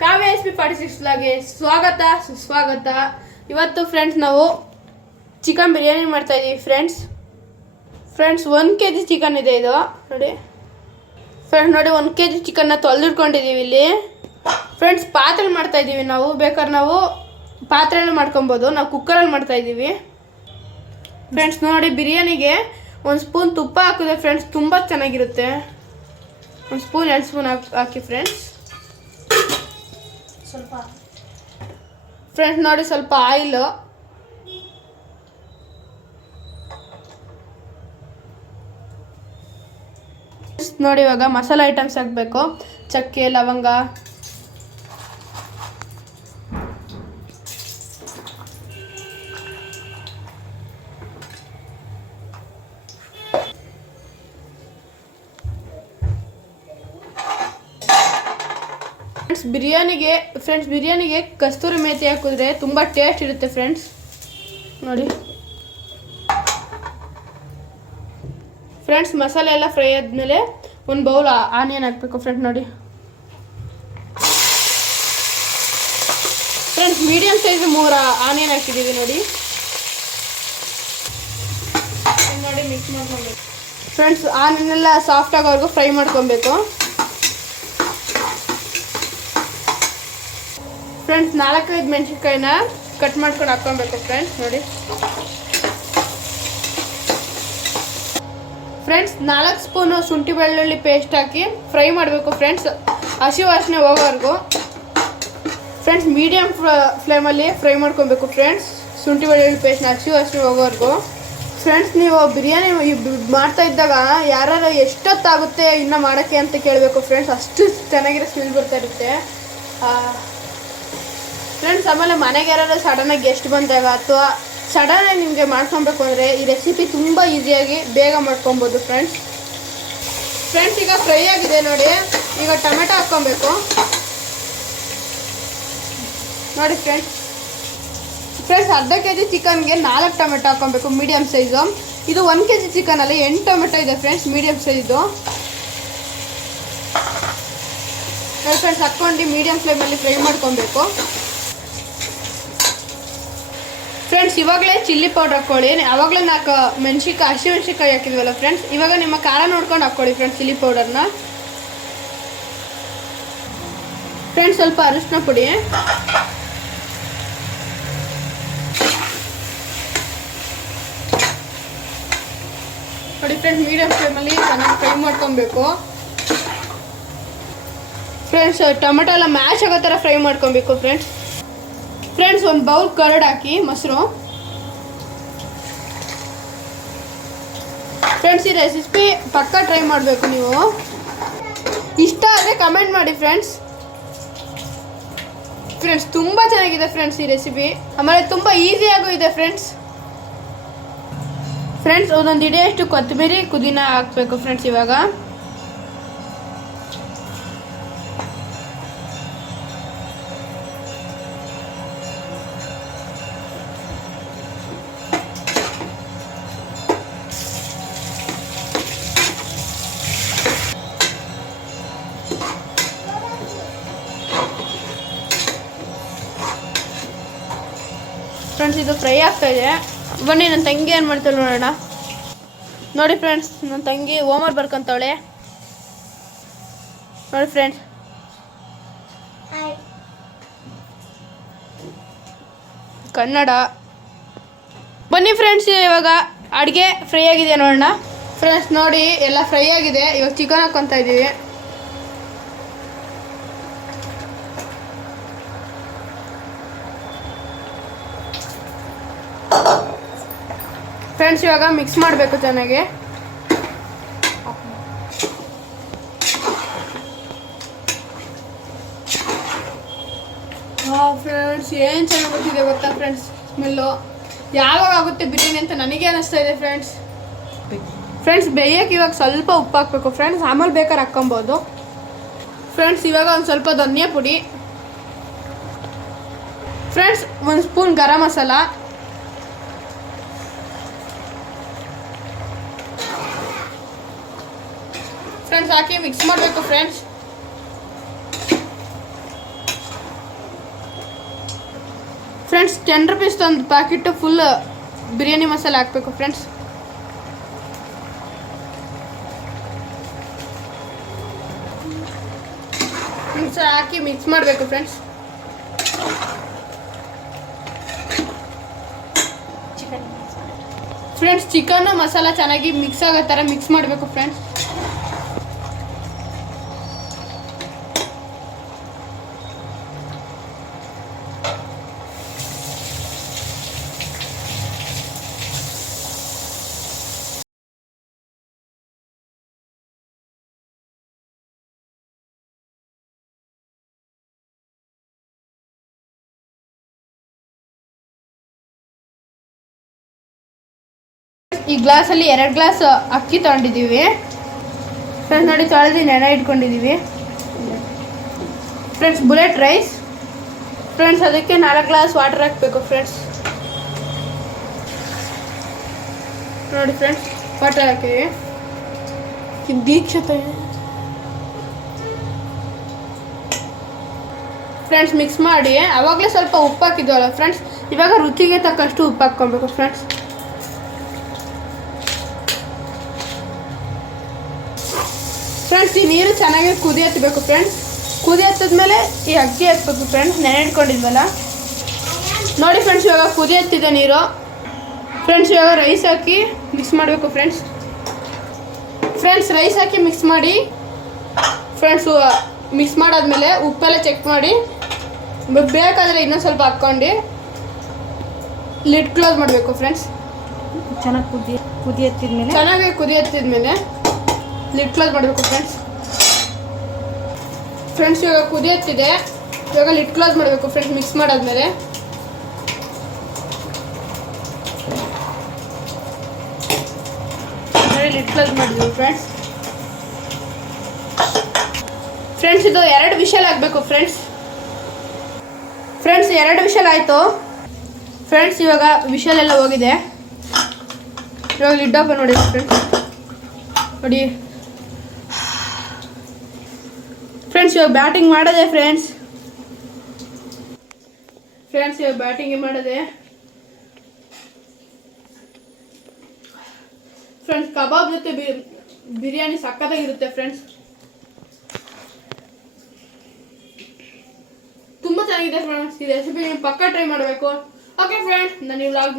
Kavya S P forty six ಸ್ವಾಗತ, ಸುಸ್ವಾಗತ. ಇವತ್ತು ಫ್ರೆಂಡ್ಸ್ ನಾವು ಚಿಕನ್ ಬಿರಿಯಾನಿ ಮಾಡ್ತಾ ಇದೀವಿ ಫ್ರೆಂಡ್ಸ್ ಫ್ರೆಂಡ್ಸ್ ಒಂದು ಕೆ ಜಿ ಚಿಕನ್ ಇದೆ ಇದು. ನೋಡಿ. ಫ್ರೆಂಡ್ಸ್ ನೋಡಿ, ಒಂದು ಕೆ ಜಿ ಚಿಕನ್ನ ತೊಳೆದಿಟ್ಕೊಂಡಿದ್ದೀವಿ ಇಲ್ಲಿ. ಫ್ರೆಂಡ್ಸ್ ಪಾತ್ರೆ ಮಾಡ್ತಾ ಇದ್ದೀವಿ ನಾವು. ಬೇಕಾದ್ರೆ ನಾವು ಪಾತ್ರೆಯಲ್ಲಿ ಮಾಡ್ಕೊಬೋದು. ನಾವು ಕುಕ್ಕರಲ್ಲಿ ಮಾಡ್ತಾ ಇದ್ದೀವಿ ಫ್ರೆಂಡ್ಸ್ ನೋಡಿ, ಬಿರಿಯಾನಿಗೆ ಒಂದು ಸ್ಪೂನ್ ತುಪ್ಪ ಹಾಕಿದ್ರೆ ಫ್ರೆಂಡ್ಸ್ ತುಂಬ ಚೆನ್ನಾಗಿರುತ್ತೆ. ಒಂದು ಸ್ಪೂನ್ ಎರಡು ಸ್ಪೂನ್ ಹಾಕಿ ಫ್ರೆಂಡ್ಸ್ ಸ್ವಲ್ಪ ಫ್ರೆಂಡ್ಸ್ ನೋಡಿ ಸ್ವಲ್ಪ ಆಯಿಲು. ನೋಡಿ ಇವಾಗ ಮಸಾಲೆ ಐಟಮ್ಸ್ ಹಾಕಬೇಕು. ಚಕ್ಕೆ ಲವಂಗ. ಫ್ರೆಂಡ್ಸ್ ಬಿರಿಯಾನಿಗೆ ಫ್ರೆಂಡ್ಸ್ ಬಿರಿಯಾನಿಗೆ ಕಸ್ತೂರಿ ಮೇಥಿ ಹಾಕಿದ್ರೆ ತುಂಬ ಟೇಸ್ಟ್ ಇರುತ್ತೆ ಫ್ರೆಂಡ್ಸ್ ನೋಡಿ. ಫ್ರೆಂಡ್ಸ್ ಮಸಾಲೆ ಎಲ್ಲ ಫ್ರೈ ಆದಮೇಲೆ ಒಂದು ಬೌಲ್ ಆನಿಯನ್ ಹಾಕಬೇಕು ಫ್ರೆಂಡ್ ನೋಡಿ. ಫ್ರೆಂಡ್ಸ್ ಮೀಡಿಯಮ್ ಸೈಜ್ ಮೂರು ಆನಿಯನ್ ಹಾಕಿದ್ದೀವಿ ನೋಡಿ. ನೋಡಿ ಮಿಕ್ಸ್ ಮಾಡ್ಕೊಬೇಕು. ಫ್ರೆಂಡ್ಸ್ ಆನಿಯನ್ ಎಲ್ಲ ಸಾಫ್ಟ್ ಆಗೋವರೆಗೂ ಫ್ರೈ ಮಾಡ್ಕೊಬೇಕು. ಫ್ರೆಂಡ್ಸ್ ನಾಲ್ಕೈದು ಮೆಣಸಿನ್ಕಾಯಿನ ಕಟ್ ಮಾಡ್ಕೊಂಡು ಹಾಕ್ಕೊಬೇಕು ಫ್ರೆಂಡ್ಸ್ ನೋಡಿ. ಫ್ರೆಂಡ್ಸ್ ನಾಲ್ಕು ಸ್ಪೂನು ಶುಂಠಿ ಬೆಳ್ಳುಳ್ಳಿ ಪೇಸ್ಟ್ ಹಾಕಿ ಫ್ರೈ ಮಾಡಬೇಕು ಫ್ರೆಂಡ್ಸ್ ಹಸಿ ವಾಸನೆ ಹೋಗೋವರೆಗೂ. ಫ್ರೆಂಡ್ಸ್ ಮೀಡಿಯಮ್ ಫ್ಲೇಮಲ್ಲಿ ಫ್ರೈ ಮಾಡ್ಕೊಬೇಕು ಫ್ರೆಂಡ್ಸ್ ಶುಂಠಿ ಬೆಳ್ಳುಳ್ಳಿ ಪೇಸ್ಟ್ನ ಹಸಿ ವಾಸನೆ ಹೋಗೋವರೆಗೂ. ಫ್ರೆಂಡ್ಸ್ ನೀವು ಬಿರಿಯಾನಿ ಮಾಡ್ತಾ ಇದ್ದಾಗ ಯಾರು ಎಷ್ಟೊತ್ತಾಗುತ್ತೆ ಇನ್ನೂ ಮಾಡೋಕ್ಕೆ ಅಂತ ಕೇಳಬೇಕು ಫ್ರೆಂಡ್ಸ್ ಅಷ್ಟು ಚೆನ್ನಾಗಿರೋ ಸ್ಮೆಲ್ ಬರ್ತಾ ಇರುತ್ತೆ. ಫ್ರೆಂಡ್ಸ್ ಆಮೇಲೆ ಮನೆಗೆ ಯಾರಾದ್ರೂ ಸಡನ್ನಾಗಿ ಗೆಸ್ಟ್ ಬಂದಾಗ ಅಥವಾ ಸಡನ್ನಾಗಿ ನಿಮಗೆ ಮಾಡ್ಕೊಬೇಕು ಅಂದರೆ ಈ ರೆಸಿಪಿ ತುಂಬ ಈಸಿಯಾಗಿ ಬೇಗ ಮಾಡ್ಕೊಬೋದು ಫ್ರೆಂಡ್ಸ್ ಫ್ರೆಂಡ್ಸ್ ಈಗ ಫ್ರೈ ಆಗಿದೆ ನೋಡಿ. ಈಗ ಟೊಮೆಟೊ ಹಾಕ್ಕೊಬೇಕು ನೋಡಿ ಫ್ರೆಂಡ್ಸ್ ಫ್ರೆಂಡ್ಸ್ ಅರ್ಧ ಕೆ ಜಿ ಚಿಕನ್ಗೆ ನಾಲ್ಕು ಟೊಮೆಟೊ ಹಾಕ್ಕೊಬೇಕು ಮೀಡಿಯಮ್ ಸೈಜು ಇದು ಒಂದು ಕೆ ಜಿ ಚಿಕನಲ್ಲಿ ಎಂಟು ಟೊಮೆಟೊ ಇದೆ ಫ್ರೆಂಡ್ಸ್ ಮೀಡಿಯಮ್ ಸೈಜು ಫ್ರೆಂಡ್ಸ್ ಹಾಕ್ಕೊಂಡು ಮೀಡಿಯಮ್ ಫ್ಲೇಮಲ್ಲಿ ಫ್ರೈ ಮಾಡ್ಕೊಬೇಕು ಫ್ರೆಂಡ್ಸ್ ಇವಾಗಲೇ ಚಿಲ್ಲಿ ಪೌಡರ್ ಹಾಕ್ಕೊಳ್ಳಿ ಅವಾಗಲೇ ನಾಲ್ಕು ಮೆಣಸಿನ್ಕಾಯಿ, ಹಸಿ ಹಾಕಿದ್ವಲ್ಲ ಫ್ರೆಂಡ್ಸ್ ಇವಾಗ ನಿಮ್ಮ ಖಾರ ನೋಡ್ಕೊಂಡು ಹಾಕ್ಕೊಳ್ಳಿ ಫ್ರೆಂಡ್ಸ್ ಚಿಲ್ಲಿ ಪೌಡರ್ನ ಫ್ರೆಂಡ್ಸ್ ಸ್ವಲ್ಪ ಅರಿಶಿನ ಪುಡಿ. ನೋಡಿ ಫ್ರೆಂಡ್ಸ್ ಮೀಡಿಯಂ ಫ್ಲೇಮಲ್ಲಿ ಚೆನ್ನಾಗಿ ಫ್ರೈ ಮಾಡ್ಕೊಬೇಕು. ಫ್ರೆಂಡ್ಸ್ ಟೊಮೆಟೊ ಎಲ್ಲ ಮ್ಯಾಚ್ ಆಗೋ ಥರ ಫ್ರೈ ಮಾಡ್ಕೊಬೇಕು ಫ್ರೆಂಡ್ಸ್ ಫ್ರೆಂಡ್ಸ್ ಒಂದು ಬೌಲ್ ಕರ್ಡ್ ಹಾಕಿ, ಮೊಸರು. ಫ್ರೆಂಡ್ಸ್ ಈ ರೆಸಿಪಿ ಪಕ್ಕ ಟ್ರೈ ಮಾಡಬೇಕು ನೀವು. ಇಷ್ಟ ಆದರೆ ಕಮೆಂಟ್ ಮಾಡಿ ಫ್ರೆಂಡ್ಸ್ ಫ್ರೆಂಡ್ಸ್ ತುಂಬ ಚೆನ್ನಾಗಿದೆ ಫ್ರೆಂಡ್ಸ್ ಈ ರೆಸಿಪಿ ಆಮೇಲೆ ತುಂಬ ಈಸಿಯಾಗೂ ಇದೆ ಫ್ರೆಂಡ್ಸ್ ಫ್ರೆಂಡ್ಸ್ ಒಂದೊಂದು ಇಡೆಯಷ್ಟು ಕೊತ್ತಂಬರಿ ಕುದಿನ ಹಾಕಬೇಕು ಫ್ರೆಂಡ್ಸ್ ಇವಾಗ. ಫ್ರೆಂಡ್ಸ್ ಇದು ಫ್ರೈ ಆಗ್ತಾ ಇದೆ. ಬನ್ನಿ ನನ್ನ ತಂಗಿ ಏನು ಮಾಡ್ತಾಳೆ ನೋಡೋಣ. ನೋಡಿ ಫ್ರೆಂಡ್ಸ್ ನನ್ನ ತಂಗಿ ಓಮರ್ ಬರ್ಕೊಂತವಳೆ. ನೋಡಿ ಫ್ರೆಂಡ್ಸ್ ಕನ್ನಡ. ಬನ್ನಿ ಫ್ರೆಂಡ್ಸ್ ಇವಾಗ ಅಡುಗೆ ಫ್ರೈ ಆಗಿದೆ ನೋಡೋಣ. ಫ್ರೆಂಡ್ಸ್ ನೋಡಿ ಎಲ್ಲ ಫ್ರೈ ಆಗಿದೆ. ಇವಾಗ ಚಿಕನ್ ಹಾಕ್ಕೊತಾ ಇದ್ದೀವಿ ಫ್ರೆಂಡ್ಸ್ ಇವಾಗ ಮಿಕ್ಸ್ ಮಾಡಬೇಕು ಚೆನ್ನಾಗಿ ಫ್ರೆಂಡ್ಸ್ ಏನು ಚೆನ್ನಾಗಿ ಗೊತ್ತಿದೆ ಗೊತ್ತಾ ಫ್ರೆಂಡ್ಸ್ ಸ್ಮೆಲ್ಲು ಯಾವಾಗ ಆಗುತ್ತೆ ಬಿರಿಯಾನಿ ಅಂತ ನನಗೆ ಅನಿಸ್ತಾ ಇದೆ ಫ್ರೆಂಡ್ಸ್ ಫ್ರೆಂಡ್ಸ್ ಬೇಯಕ್ಕೆ ಇವಾಗ ಸ್ವಲ್ಪ ಉಪ್ಪು ಹಾಕ್ಬೇಕು. ಫ್ರೆಂಡ್ಸ್ ಆಮೇಲೆ ಬೇಕಾದ್ರೆ ಹಾಕ್ಕೊಬೋದು. ಫ್ರೆಂಡ್ಸ್ ಇವಾಗ ಒಂದು ಸ್ವಲ್ಪ ಧನಿಯಾ ಪುಡಿ ಫ್ರೆಂಡ್ಸ್ ಒಂದು ಸ್ಪೂನ್ ಗರಂ ಮಸಾಲ. ಹಾಕಿ ಮಿಕ್ಸ್ ಮಾಡಬೇಕು ಫ್ರೆಂಡ್ಸ್ ಫ್ರೆಂಡ್ಸ್ ಟೆನ್ ರುಪೀಸ್ ಒಂದು ಪ್ಯಾಕೆಟ್ ಫುಲ್ ಬಿರಿಯಾನಿ ಮಸಾಲೆ ಹಾಕಬೇಕು ಫ್ರೆಂಡ್ಸ್ ಹಾಕಿ ಮಿಕ್ಸ್ ಮಾಡಬೇಕು ಫ್ರೆಂಡ್ಸ್ ಫ್ರೆಂಡ್ಸ್ ಚಿಕನ್ ಮಸಾಲ ಚೆನ್ನಾಗಿ ಮಿಕ್ಸ್ ಆಗೋ ಥರ ಮಿಕ್ಸ್ ಮಾಡಬೇಕು ಫ್ರೆಂಡ್ಸ್ ಈ ಗ್ಲಾಸಲ್ಲಿ ಎರಡು ಗ್ಲಾಸ್ ಅಕ್ಕಿ ತೊಗೊಂಡಿದ್ದೀವಿ. ಫ್ರೆಂಡ್ಸ್ ನೋಡಿ ತೊಳೆದು ನೆನೆ ಇಟ್ಕೊಂಡಿದ್ದೀವಿ. Friends bullet rice. ಫ್ರೆಂಡ್ಸ್ ಅದಕ್ಕೆ ನಾಲ್ಕು ಗ್ಲಾಸ್ ವಾಟರ್ ಹಾಕಬೇಕು ಫ್ರೆಂಡ್ಸ್ ನೋಡಿ ಫ್ರೆಂಡ್ಸ್ ವಾಟರ್ ಇದು ದೀಕ್ಷತೆ. ಫ್ರೆಂಡ್ಸ್ ಮಿಕ್ಸ್ ಮಾಡಿ. ಅವಾಗಲೇ ಸ್ವಲ್ಪ ಉಪ್ಪು ಹಾಕಿದ್ವಲ್ಲ ಫ್ರೆಂಡ್ಸ್ ಇವಾಗ ರುಚಿಗೆ ತಕ್ಕಷ್ಟು ಉಪ್ಪು ಹಾಕ್ಕೊಬೇಕು ಫ್ರೆಂಡ್ಸ್ ಫ್ರೆಂಡ್ಸ್ ಈ ನೀರು ಚೆನ್ನಾಗಿ ಕುದಿ ಹತ್ತಬೇಕು ಫ್ರೆಂಡ್ಸ್ ಕುದಿ ಹತ್ತದ್ಮೇಲೆ ಈ ಅಕ್ಕಿ ಹಾಕ್ಬೇಕು ಫ್ರೆಂಡ್ಸ್ ನೆನೆ ಇಟ್ಕೊಂಡಿದ್ವಲ್ಲ? ನೋಡಿ ಫ್ರೆಂಡ್ಸ್ ಇವಾಗ ಕುದಿ ಹತ್ತಿದೆ ನೀರು. ಫ್ರೆಂಡ್ಸ್ ಇವಾಗ ರೈಸ್ ಹಾಕಿ ಮಿಕ್ಸ್ ಮಾಡಬೇಕು ಫ್ರೆಂಡ್ಸ್ ಫ್ರೆಂಡ್ಸ್ ರೈಸ್ ಹಾಕಿ ಮಿಕ್ಸ್ ಮಾಡಿ ಫ್ರೆಂಡ್ಸ್ ಮಿಕ್ಸ್ ಮಾಡಾದ್ಮೇಲೆ ಉಪ್ಪೆಲ್ಲ ಚೆಕ್ ಮಾಡಿ. ಬೇಕಾದರೆ ಇನ್ನೊಂದು ಸ್ವಲ್ಪ ಹಾಕ್ಕೊಂಡು ಲಿಡ್ ಕ್ಲೋಸ್ ಮಾಡಬೇಕು ಫ್ರೆಂಡ್ಸ್ ಚೆನ್ನಾಗಿ ಕುದಿ ಕುದಿ ಹತ್ತಿದ್ಮೇಲೆ ಚೆನ್ನಾಗಿ ಕುದಿ ಹತ್ತಿದ್ಮೇಲೆ ಲಿಡ್ ಕ್ಲೋಸ್ ಮಾಡಬೇಕು ಫ್ರೆಂಡ್ಸ್ ಫ್ರೆಂಡ್ಸ್ ಇವಾಗ ಕುದಿಯತ್ತಿದೆ ಇವಾಗ ಲಿಡ್ ಕ್ಲೋಸ್ ಮಾಡಬೇಕು ಫ್ರೆಂಡ್ಸ್ ಮಿಕ್ಸ್ ಮಾಡಾದ್ಮೇಲೆ. ಲಿಡ್ ಕ್ಲೋಸ್ ಮಾಡಿದ್ವಿ ಫ್ರೆಂಡ್ಸ್ ಫ್ರೆಂಡ್ಸ್ ಇದು ಎರಡು ವಿಷಲ್ ಆಗಬೇಕು ಫ್ರೆಂಡ್ಸ್ ಫ್ರೆಂಡ್ಸ್ ಎರಡು ವಿಷಲ್ ಆಯಿತು. ಫ್ರೆಂಡ್ಸ್ ಇವಾಗ ವಿಷಲ್ ಎಲ್ಲ ಹೋಗಿದೆ. ಇವಾಗ ಲಿಡ್ ಓಪನ್ ನೋಡಿ ಫ್ರೆಂಡ್ಸ್ ನೋಡಿ. ಫ್ರೆಂಡ್ಸ್ ಇವಾಗ ಬ್ಯಾಟಿಂಗ್ ಮಾಡದೆ ಫ್ರೆಂಡ್ಸ್ ಫ್ರೆಂಡ್ಸ್ ಇವಾಗ ಬ್ಯಾಟಿಂಗ್ ಮಾಡದೆ ಫ್ರೆಂಡ್ಸ್ ಕಬಾಬ್ ಜೊತೆ ಬಿರಿಯಾನಿ ಸಕ್ಕತ್ತಾಗಿರುತ್ತೆ ಫ್ರೆಂಡ್ಸ್ ತುಂಬ ಚೆನ್ನಾಗಿದೆ ಫ್ರೆಂಡ್ಸ್ ಈ ರೆಸಿಪಿ ನೀವು ಪಕ್ಕ ಟ್ರೈ ಮಾಡಬೇಕು ಓಕೆ ಫ್ರೆಂಡ್ಸ್ ನಾನು ಈ ವ್ಲಾಗ್